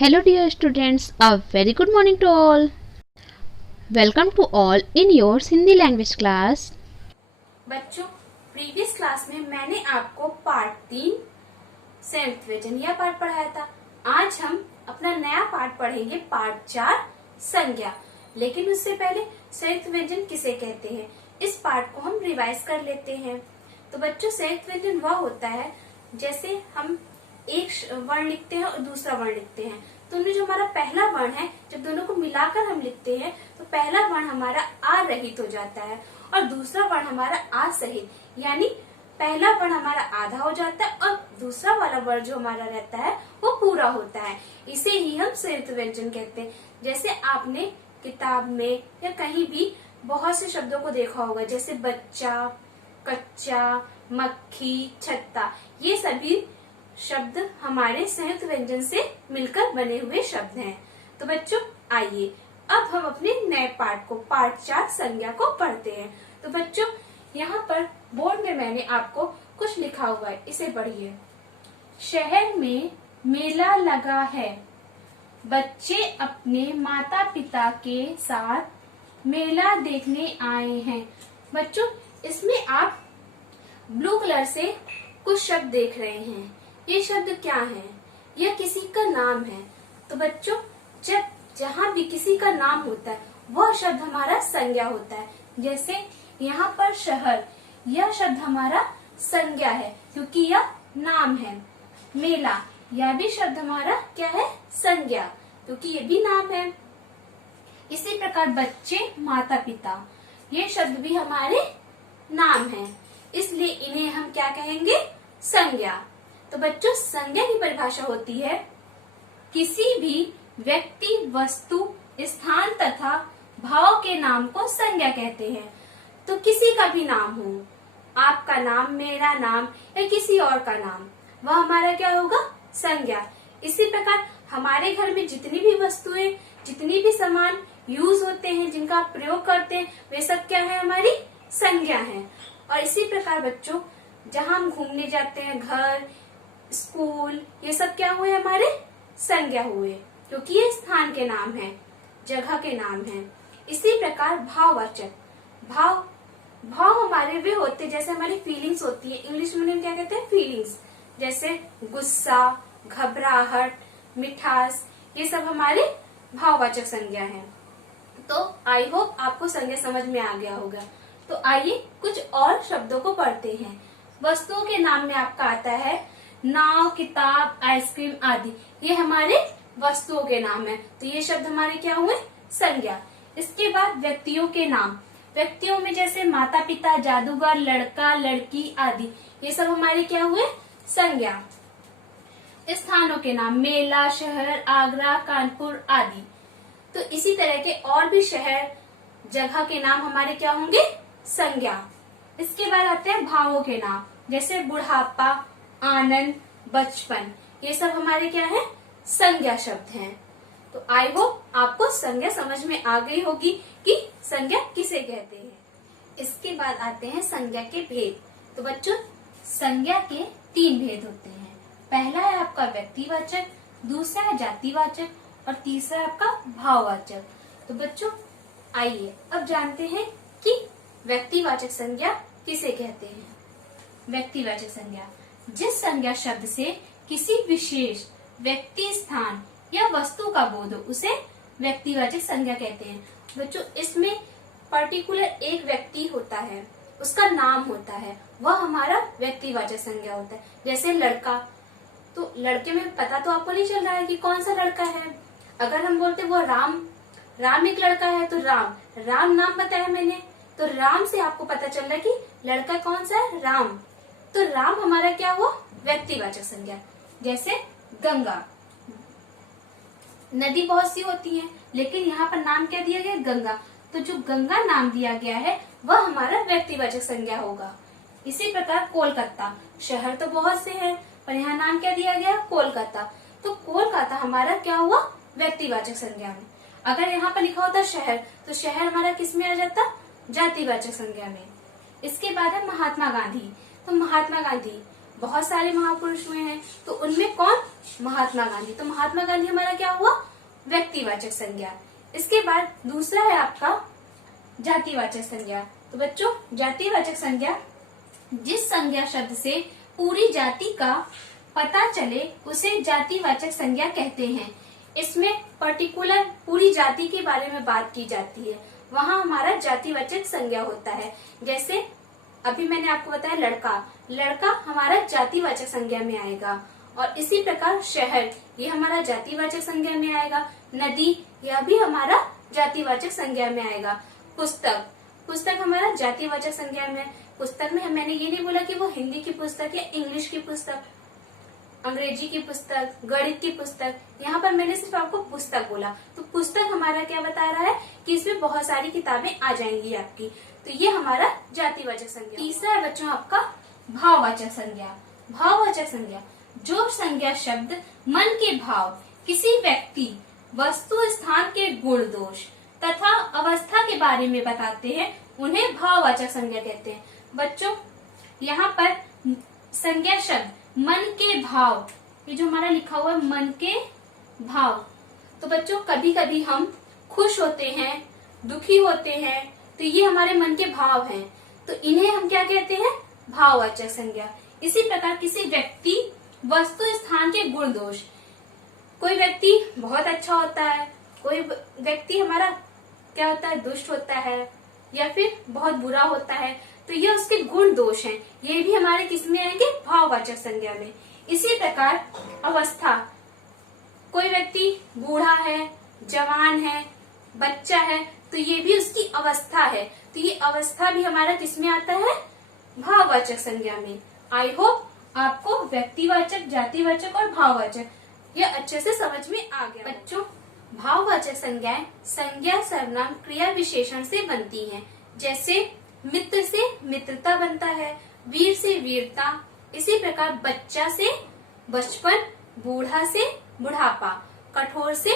Hello dear students, a very good morning to all. Welcome to all in your Hindi language class. बच्चों, previous class में मैंने आपको part 3 संयुक्त व्यंजन यह पाठ पढ़ाया था। आज हम अपना नया पाठ पढ़ेंगे, पार्ट 4 संज्ञा। लेकिन उससे पहले संयुक्त व्यंजन किसे कहते हैं, इस पाठ को हम रिवाइज कर लेते हैं। तो बच्चों, संयुक्त व्यंजन वह होता है जैसे हम एक वर्ण लिखते हैं और दूसरा वर्ण लिखते हैं, तो उनमें जो हमारा पहला वर्ण है, जब दोनों को मिलाकर हम लिखते हैं तो पहला वर्ण हमारा आ रहित हो जाता है और दूसरा वर्ण हमारा आ सहित, यानी पहला वर्ण हमारा आधा हो जाता है और दूसरा वाला वर्ण जो हमारा रहता है वो पूरा होता है। इसे ही हम संयुक्त व्यंजन कहते हैं। जैसे आपने किताब में या कहीं भी बहुत से शब्दों को देखा होगा, जैसे बच्चा, कच्चा, मक्खी, छत्ता, ये सभी शब्द हमारे संयुक्त व्यंजन से मिलकर बने हुए शब्द हैं। तो बच्चों, आइए अब हम अपने नए पाठ को, पार्ट 4 संज्ञा को पढ़ते हैं। तो बच्चों, यहाँ पर बोर्ड में मैंने आपको कुछ लिखा हुआ है, इसे पढ़िए। शहर में मेला लगा है, बच्चे अपने माता पिता के साथ मेला देखने आए हैं। बच्चों, इसमें आप ब्लू कलर से कुछ शब्द देख रहे हैं। ये शब्द क्या है? यह किसी का नाम है। तो बच्चों, जब जहाँ भी किसी का नाम होता है वह शब्द हमारा संज्ञा होता है। जैसे यहाँ पर शहर, यह शब्द हमारा संज्ञा है क्योंकि यह नाम है। मेला, यह भी शब्द हमारा क्या है? संज्ञा, क्योंकि ये भी नाम है। इसी प्रकार बच्चे, माता पिता, ये शब्द भी हमारे नाम है, इसलिए इन्हें हम क्या कहेंगे? संज्ञा। तो बच्चों, संज्ञा की परिभाषा होती है किसी भी व्यक्ति, वस्तु, स्थान तथा भाव के नाम को संज्ञा कहते हैं। तो किसी का भी नाम हो, आपका नाम, मेरा नाम या किसी और का नाम, वह हमारा क्या होगा? संज्ञा। इसी प्रकार हमारे घर में जितनी भी वस्तुएं, जितनी भी सामान यूज होते हैं, जिनका आप प्रयोग करते हैं, वे सब क्या है? हमारी संज्ञा है। और इसी प्रकार बच्चों, जहाँ हम घूमने जाते हैं, घर, स्कूल, ये सब क्या हुए? हमारे संज्ञा हुए, क्योंकि ये स्थान के नाम है, जगह के नाम है। इसी प्रकार भाववाचक, भाव हमारे वे होते हैं जैसे हमारी फीलिंग्स होती है। इंग्लिश में क्या कहते हैं? फीलिंग्स। जैसे गुस्सा, घबराहट, मिठास, ये सब हमारे भाववाचक संज्ञा है। तो आई होप आपको संज्ञा समझ में आ गया होगा। तो आइए कुछ और शब्दों को पढ़ते हैं। वस्तुओं के नाम में आपका आता है नाव, किताब, आइसक्रीम आदि, ये हमारे वस्तुओं के नाम है। तो ये शब्द हमारे क्या हुए? संज्ञा। इसके बाद व्यक्तियों के नाम, व्यक्तियों में जैसे माता पिता, जादूगर, लड़का, लड़की आदि, ये सब हमारे क्या हुए? संज्ञा। स्थानों के नाम, मेला, शहर, आगरा, कानपुर आदि। तो इसी तरह के और भी शहर, जगह के नाम हमारे क्या होंगे? संज्ञा। इसके बाद आते हैं भावों के नाम, जैसे बुढ़ापा, आनंद, बचपन, ये सब हमारे क्या है? संज्ञा शब्द हैं। तो आई होप आपको संज्ञा समझ में आ गई होगी कि संज्ञा किसे कहते हैं। इसके बाद आते हैं संज्ञा के भेद। तो बच्चों, संज्ञा के 3 भेद होते हैं। पहला है आपका व्यक्तिवाचक, दूसरा है जातिवाचक और तीसरा आपका भाववाचक। तो बच्चों, आइए अब जानते हैं कि व्यक्तिवाचक संज्ञा किसे कहते हैं। व्यक्तिवाचक संज्ञा, जिस संज्ञा शब्द से किसी विशेष व्यक्ति, स्थान या वस्तु का बोध हो, उसे व्यक्तिवाचक संज्ञा कहते हैं। बच्चों, इसमें पर्टिकुलर एक व्यक्ति होता है, उसका नाम होता है, वह हमारा व्यक्तिवाचक संज्ञा होता है। जैसे लड़का, तो लड़के में पता तो आपको नहीं चल रहा है कि कौन सा लड़का है। अगर हम बोलते वो राम एक लड़का है, तो राम नाम बताया मैंने, तो राम से आपको पता चल रहा है कि लड़का कौन सा है? राम। तो राम हमारा क्या हुआ? व्यक्तिवाचक संज्ञा। जैसे गंगा, नदी बहुत सी होती है, लेकिन यहाँ पर नाम क्या दिया गया? गंगा। तो जो गंगा नाम दिया गया है वह हमारा व्यक्तिवाचक संज्ञा होगा। इसी प्रकार कोलकाता, शहर तो बहुत से हैं, पर यहाँ नाम क्या दिया गया? कोलकाता। तो कोलकाता हमारा क्या हुआ? व्यक्तिवाचक संज्ञा में। अगर यहाँ पर लिखा होता शहर, तो शहर हमारा किस में आ जाता? जातिवाचक संज्ञा में। इसके बाद है महात्मा गांधी। तो महात्मा गांधी बहुत सारे महापुरुष हुए हैं। तो उनमें कौन? महात्मा गांधी। तो महात्मा गांधी हमारा क्या हुआ? व्यक्तिवाचक संज्ञा। इसके बाद दूसरा है आपका जातिवाचक संज्ञा। तो बच्चों, जातिवाचक संज्ञा जिस संज्ञा शब्द से पूरी जाति का पता चले उसे जातिवाचक संज्ञा कहते हैं। इसमें पर्टिकुलर पूरी जाति के बारे में बात की जाती है, वहाँ हमारा जातिवाचक संज्ञा होता है। जैसे अभी मैंने आपको बताया लड़का, लड़का हमारा जातिवाचक संज्ञा में आएगा। और इसी प्रकार शहर, ये हमारा जातिवाचक संज्ञा में आएगा। नदी, यह भी हमारा जातिवाचक संज्ञा में आएगा। पुस्तक, पुस्तक हमारा जातिवाचक संज्ञा में। पुस्तक में मैंने ये नहीं बोला कि वो हिंदी की पुस्तक या इंग्लिश की पुस्तक, अंग्रेजी की पुस्तक, गणित की पुस्तक, यहाँ पर मैंने सिर्फ आपको पुस्तक बोला। तो पुस्तक हमारा क्या बता रहा है कि इसमें बहुत सारी किताबें आ जाएंगी आपकी। तो ये हमारा जातिवाचक संज्ञा। तीसरा है बच्चों आपका भाववाचक संज्ञा। भाववाचक संज्ञा जो संज्ञा शब्द मन के भाव, किसी व्यक्ति, वस्तु, स्थान के गुण दोष तथा अवस्था के बारे में बताते हैं, उन्हें भाववाचक संज्ञा कहते हैं। बच्चों, यहाँ पर संज्ञा शब्द मन के भाव, ये जो हमारा लिखा हुआ है मन के भाव, तो बच्चों कभी कभी हम खुश होते हैं, दुखी होते हैं, तो ये हमारे मन के भाव हैं। तो इन्हें हम क्या कहते हैं? भाववाचक संज्ञा। इसी प्रकार किसी व्यक्ति, वस्तु, स्थान के गुण दोष, कोई व्यक्ति बहुत अच्छा होता है, कोई व्यक्ति हमारा क्या होता है? दुष्ट होता है या फिर बहुत बुरा होता है, तो ये उसके गुण दोष हैं। ये भी हमारे किस में आएंगे? भाववाचक संज्ञा में। इसी प्रकार अवस्था, कोई व्यक्ति बूढ़ा है, जवान है, बच्चा है, तो ये भी उसकी अवस्था है। तो ये अवस्था भी हमारा किस में आता है? भाववाचक संज्ञा में। आई होप आपको व्यक्तिवाचक, जातिवाचक और भाववाचक ये अच्छे से समझ में आ गया। बच्चों, भाववाचक संज्ञाएं संज्ञा, सर्वनाम, क्रिया, विशेषण से बनती हैं। जैसे मित्र से मित्रता बनता है, वीर से वीरता, इसी प्रकार बच्चा से बचपन, बूढ़ा से बुढ़ापा, कठोर से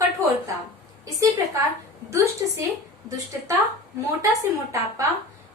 कठोरता, इसी प्रकार दुष्ट से दुष्टता, मोटा से मोटापा,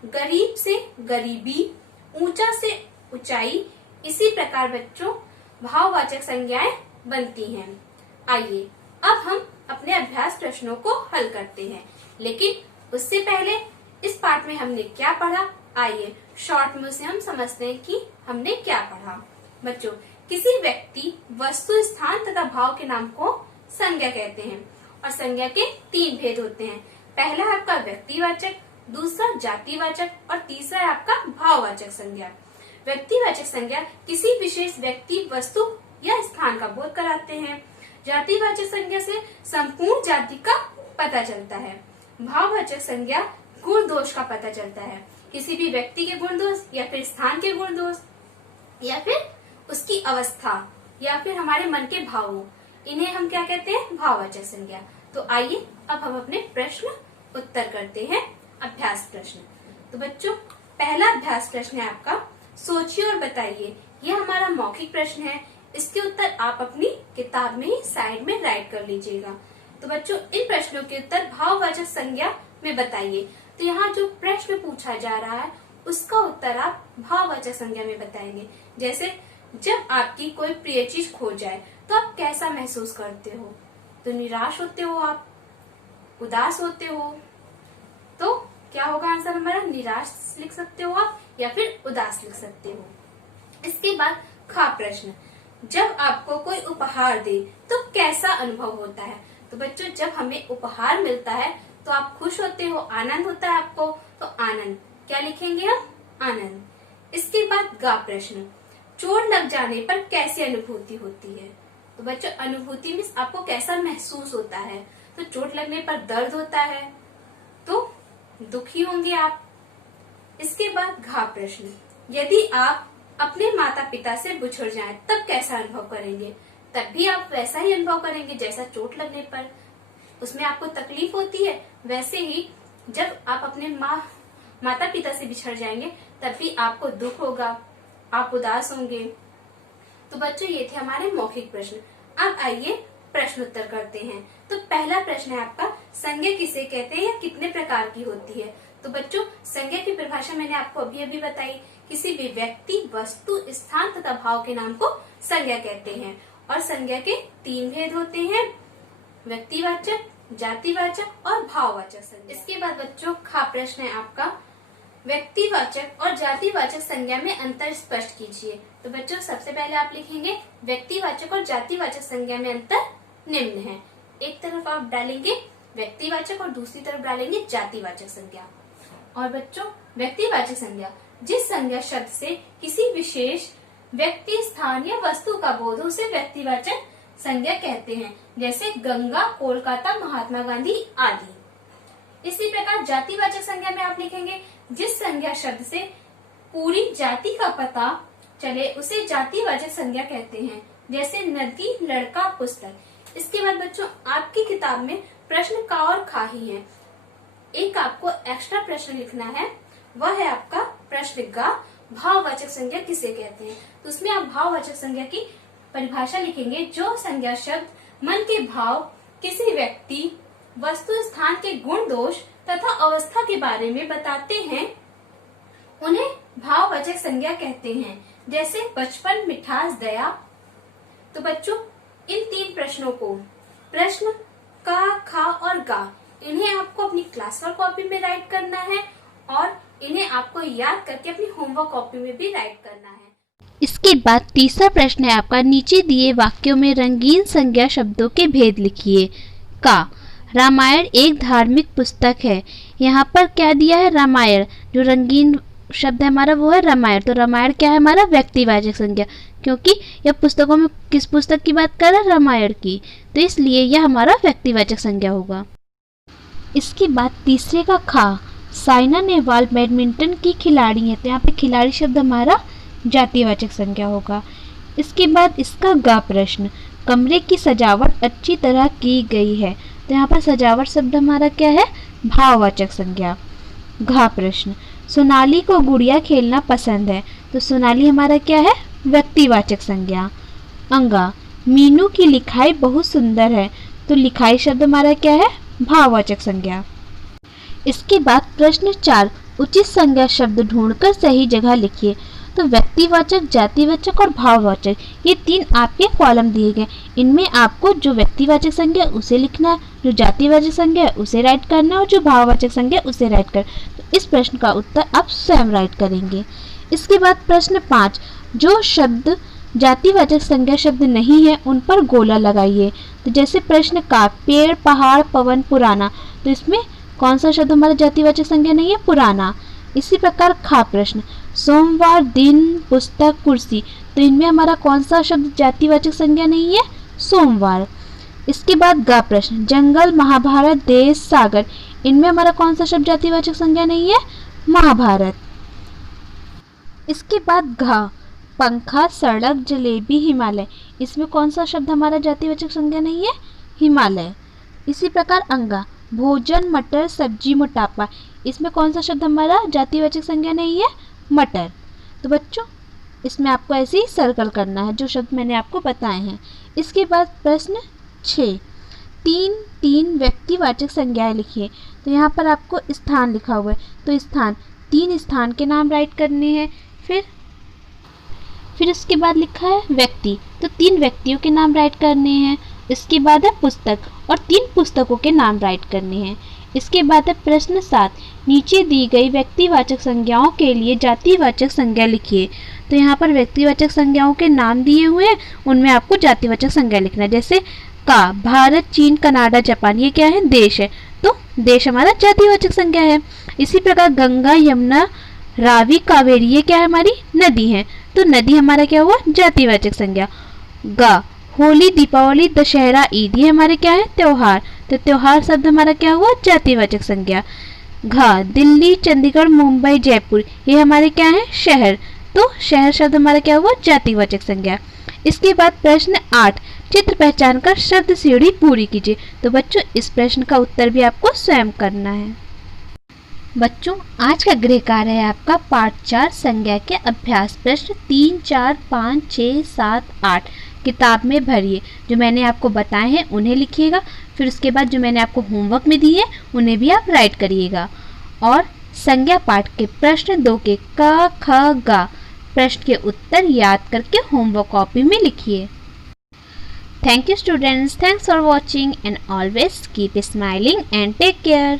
गरीब से गरीबी, ऊंचा से ऊंचाई, इसी प्रकार बच्चों भाववाचक संज्ञाएं बनती हैं। आइए अब हम अपने अभ्यास प्रश्नों को हल करते हैं, लेकिन उससे पहले इस पाठ में हमने क्या पढ़ा, आइए शॉर्ट में से हम समझते हैं कि हमने क्या पढ़ा। बच्चों, किसी व्यक्ति, वस्तु, स्थान तथा भाव के नाम को संज्ञा कहते हैं और संज्ञा के 3 भेद होते हैं। पहला है आपका व्यक्तिवाचक, दूसरा जातिवाचक और तीसरा है आपका भाववाचक संज्ञा। व्यक्तिवाचक संज्ञा किसी विशेष व्यक्ति, वस्तु या स्थान का बोध कराते हैं। जातिवाचक संज्ञा से संपूर्ण जाति का पता चलता है। भाववाचक संज्ञा गुण दोष का पता चलता है, किसी भी व्यक्ति के गुण दोष या फिर स्थान के गुण दोष या फिर उसकी अवस्था या फिर हमारे मन के भावों, इन्हें हम क्या कहते हैं? भाववाचक संज्ञा। तो आइए अब हम अपने प्रश्न उत्तर करते हैं। अभ्यास प्रश्न। तो बच्चों, पहला अभ्यास प्रश्न है आपका, सोचिए और बताइए। यह हमारा मौखिक प्रश्न है, इसके उत्तर आप अपनी किताब में ही साइड में राइट कर लीजिएगा। तो बच्चों, इन प्रश्नों के उत्तर भाववाचक संज्ञा में बताइए। तो यहाँ जो प्रश्न पूछा जा रहा है उसका उत्तर आप भाववाचक संज्ञा में बताएंगे। जैसे जब आपकी कोई प्रिय चीज खो जाए तो आप कैसा महसूस करते हो? तो निराश होते हो, आप उदास होते हो, तो क्या होगा आंसर हमारा? निराश लिख सकते हो आप या फिर उदास लिख सकते हो। इसके बाद खा प्रश्न, जब आपको कोई उपहार दे तो कैसा अनुभव होता है? तो बच्चों, जब हमें उपहार मिलता है तो आप खुश होते हो, आनंद होता है आपको, तो आनंद। क्या लिखेंगे हम? आनंद। इसके बाद गा प्रश्न, चोट लग जाने पर कैसी अनुभूति होती है? तो बच्चों, अनुभूति में आपको कैसा महसूस होता है? तो चोट लगने पर दर्द होता है, तो दुखी होंगे आप। इसके बाद घा प्रश्न, यदि आप अपने माता पिता से बिछड़ जाएं तब कैसा अनुभव करेंगे? तब भी आप वैसा ही अनुभव करेंगे जैसा चोट लगने पर उसमें आपको तकलीफ होती है, वैसे ही जब आप अपने माता पिता से बिछड़ जाएंगे तब भी आपको दुख होगा, आप उदास होंगे। तो बच्चों, ये थे हमारे मौखिक प्रश्न। अब आइए प्रश्न उत्तर करते हैं। तो पहला प्रश्न है आपका, संज्ञा किसे कहते हैं या कितने प्रकार की होती है? तो बच्चों, संज्ञा की परिभाषा मैंने आपको अभी अभी बताई किसी भी व्यक्ति, वस्तु, स्थान तथा भाव के नाम को संज्ञा कहते हैं। और संज्ञा के 3 भेद होते हैं, व्यक्तिवाचक, जातिवाचक और भाववाचक संज्ञा। इसके बाद बच्चों खा प्रश्न है आपका, व्यक्तिवाचक और जातिवाचक संज्ञा में अंतर स्पष्ट कीजिए। तो बच्चों सबसे पहले आप लिखेंगे व्यक्तिवाचक और जातिवाचक संज्ञा में अंतर निम्न है। एक तरफ आप डालेंगे व्यक्तिवाचक और दूसरी तरफ डालेंगे जातिवाचक संज्ञा। और बच्चों व्यक्तिवाचक संज्ञा जिस संज्ञा शब्द से किसी विशेष व्यक्ति, स्थान या वस्तु का बोध हो उसे व्यक्तिवाचक संज्ञा कहते हैं, जैसे गंगा, कोलकाता, महात्मा गांधी आदि। इसी प्रकार जातिवाचक संज्ञा में आप लिखेंगे जिस संज्ञा शब्द से पूरी जाति का पता चले उसे जातिवाचक संज्ञा कहते हैं, जैसे नदी, लड़का, पुस्तक। इसके बाद बच्चों आपकी किताब में प्रश्न का और खा ही है। एक आपको एक्स्ट्रा प्रश्न लिखना है, वह है आपका प्रश्न गा, भाववाचक संज्ञा किसे कहते हैं। तो उसमें आप भाववाचक संज्ञा की परिभाषा लिखेंगे, जो संज्ञा शब्द मन के भाव, किसी व्यक्ति, वस्तु, स्थान के गुण, दोष तथा अवस्था के बारे में बताते हैं उन्हें भाववाचक संज्ञा कहते हैं, जैसे बचपन, मिठास, दया। तो बच्चों इन 3 प्रश्नों को, प्रश्न का, खा और गा, इन्हें आपको अपनी क्लास वर्क कॉपी में राइट करना है और इन्हें आपको याद करके अपनी होमवर्क कॉपी में भी राइट करना है। इसके बाद तीसरा प्रश्न है आपका, नीचे दिए वाक्यों में रंगीन संज्ञा शब्दों के भेद लिखिए। का, रामायण एक धार्मिक पुस्तक है। यहाँ पर क्या दिया है, रामायण। जो रंगीन शब्द है हमारा वो है रामायण। तो रामायण क्या है हमारा, व्यक्तिवाचक संज्ञा, क्योंकि यह पुस्तकों में किस पुस्तक की बात कर रहा है, रामायण की, तो इसलिए यह हमारा व्यक्तिवाचक संज्ञा होगा। इसके बाद तीसरे का खा, साइना नेहवाल बैडमिंटन की खिलाड़ी है। तो यहाँ पे खिलाड़ी शब्द हमारा जातिवाचक संज्ञा होगा। इसके बाद इसका गा प्रश्न, कमरे की सजावट अच्छी तरह की गई है। तो यहाँ पर सजावट शब्द हमारा क्या है, भाववाचक संज्ञा। घा प्रश्न, सोनाली को गुड़िया खेलना पसंद है। तो सोनाली हमारा क्या है, व्यक्तिवाचक संज्ञा। अंगा, मीनू की लिखाई बहुत सुंदर है। तो लिखाई शब्द हमारा क्या है, भाववाचक संज्ञा। इसके बाद प्रश्न 4, उचित संज्ञा शब्द ढूंढकर सही जगह लिखिए। तो व्यक्तिवाचक, जातिवाचक और भाववाचक, ये 3 आपके कॉलम दिए गए। इनमें आपको जो व्यक्तिवाचक संज्ञा उसे लिखना है, जो जातिवाचक संज्ञा है उसे राइट करना है और जो भाववाचक संज्ञा उसे राइट कर। तो इस प्रश्न का उत्तर आप स्वयं राइट करेंगे। इसके बाद प्रश्न 5, जो शब्द जातिवाचक संज्ञा शब्द नहीं है उन पर गोला लगाइए। तो जैसे प्रश्न का, पेड़, पहाड़, पवन, पुराना। तो इसमें कौन सा शब्द हमारा जातिवाचक संज्ञा नहीं है, पुराना। इसी प्रकार खा प्रश्न, सोमवार, दिन, पुस्तक, कुर्सी। तो इनमें हमारा कौन सा शब्द जातिवाचक संज्ञा नहीं है, सोमवार। इसके बाद गा प्रश्न, जंगल, महाभारत, देश, सागर। इनमें हमारा कौन सा शब्द जातिवाचक संज्ञा नहीं है, महाभारत। इसके बाद घा, पंखा, सड़क, जलेबी, हिमालय। इसमें कौन सा शब्द हमारा जातिवाचक संज्ञा नहीं है, हिमालय। इसी प्रकार अंगा, भोजन, मटर, सब्जी, मोटापा। इसमें कौन सा शब्द हमारा जातिवाचक संज्ञा नहीं है, मटर। तो बच्चों इसमें आपको ऐसे ही सर्कल करना है जो शब्द मैंने आपको बताए हैं। इसके बाद प्रश्न 6, 3 व्यक्तिवाचक संज्ञाएं लिखिए। तो यहाँ पर आपको स्थान लिखा हुआ है, तो स्थान, 3 स्थान के नाम राइट करने हैं। फिर उसके बाद लिखा है व्यक्ति, तो 3 व्यक्तियों के नाम राइट करने हैं। इसके बाद है पुस्तक और 3 पुस्तकों के नाम राइट करने हैं। इसके बाद है प्रश्न 7, नीचे दी गई व्यक्तिवाचक संज्ञाओं के लिए जातिवाचक संज्ञा लिखिए। तो यहाँ पर व्यक्तिवाचक संज्ञाओं के नाम दिए हुए हैं, उनमें आपको जातिवाचक संज्ञा लिखना है। जैसे का, भारत, चीन, कनाडा, जापान, ये क्या है, देश है। तो देश हमारा जातिवाचक संज्ञा है। इसी प्रकार गंगा, यमुना, रावी, कावेरी, ये क्या है, हमारी नदी है। तो नदी हमारा क्या हुआ, जातिवाचक संज्ञा। गा, होली, दीपावली, दशहरा, ईद, ये हमारे क्या है, त्योहार। तो त्योहार शब्द हमारा क्या हुआ, जातिवाचक संज्ञा। घा, दिल्ली, चंडीगढ़, मुंबई, जयपुर, ये हमारे क्या है, शहर। तो शहर शब्द हमारा क्या हुआ, जातिवाचक संज्ञा। इसके बाद प्रश्न 8, चित्र पहचान कर शब्द सीढ़ी पूरी कीजिए। तो बच्चों इस प्रश्न का उत्तर भी आपको स्वयं करना है। बच्चों आज का गृह कार्य है आपका पाठ 4 संज्ञा के अभ्यास। प्रश्न 3, 4, 5, 6, 7, 8 किताब में भरिए। जो मैंने आपको बताए हैं उन्हें लिखिएगा। फिर उसके बाद जो मैंने आपको होमवर्क में दिए उन्हें भी आप राइट करिएगा। और संज्ञा पाठ के प्रश्न 2 के क ख ग प्रश्न के उत्तर याद करके होमवर्क कॉपी में लिखिए। Thank you students, thanks for watching and always keep smiling and take care.